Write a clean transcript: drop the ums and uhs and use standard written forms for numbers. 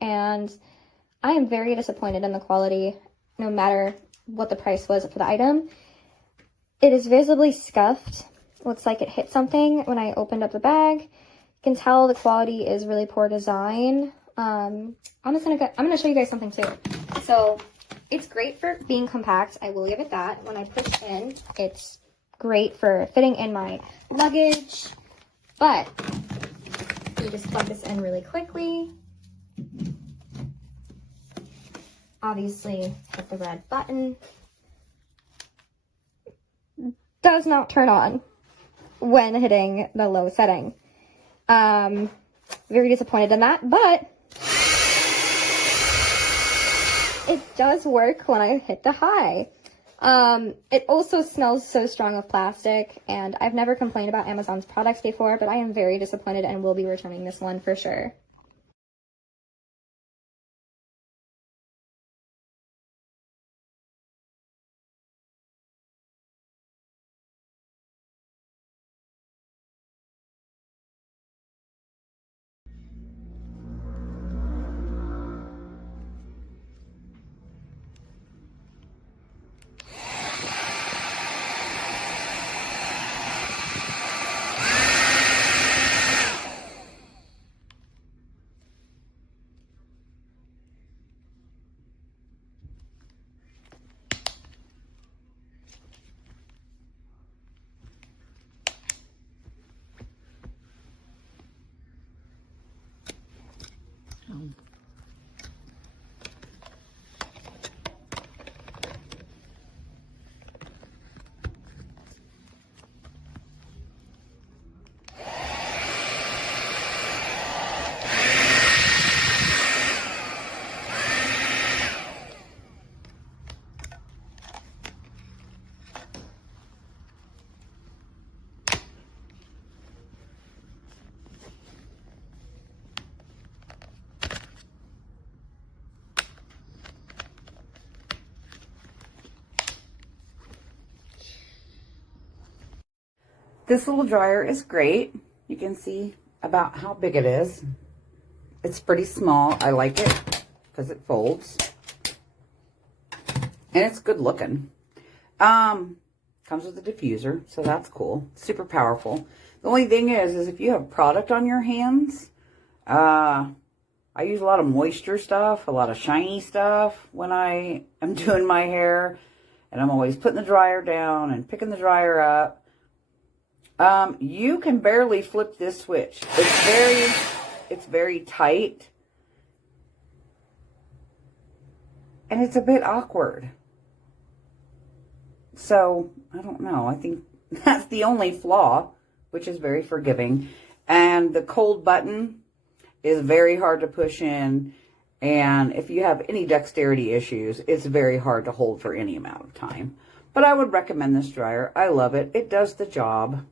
and I am very disappointed in the quality, no matter what the price was for the item. It is visibly scuffed. Looks like it hit something when I opened up the bag. You can tell the quality is really poor design. I'm gonna show you guys something too. So it's great for being compact. I will give it that. When I push in, it's great for fitting in my luggage. But you just plug this in really quickly. Obviously, hit the red button. Does not turn on when hitting the low setting. Very disappointed in that, but it does work when I hit the high. It also smells so strong of plastic, and I've never complained about Amazon's products before, but I am very disappointed and will be returning this one for sure. This little dryer is great. You can see about how big it is. It's pretty small. I like it because it folds. And it's good looking. Comes with a diffuser, so that's cool. Super powerful. The only thing is if you have product on your hands, I use a lot of moisture stuff, a lot of shiny stuff when I am doing my hair. And I'm always putting the dryer down and picking the dryer up. You can barely flip this switch. It's very tight. And it's a bit awkward. So, I don't know. I think that's the only flaw, which is very forgiving. And the cold button is very hard to push in. And if you have any dexterity issues, it's very hard to hold for any amount of time. But I would recommend this dryer. I love it. It does the job.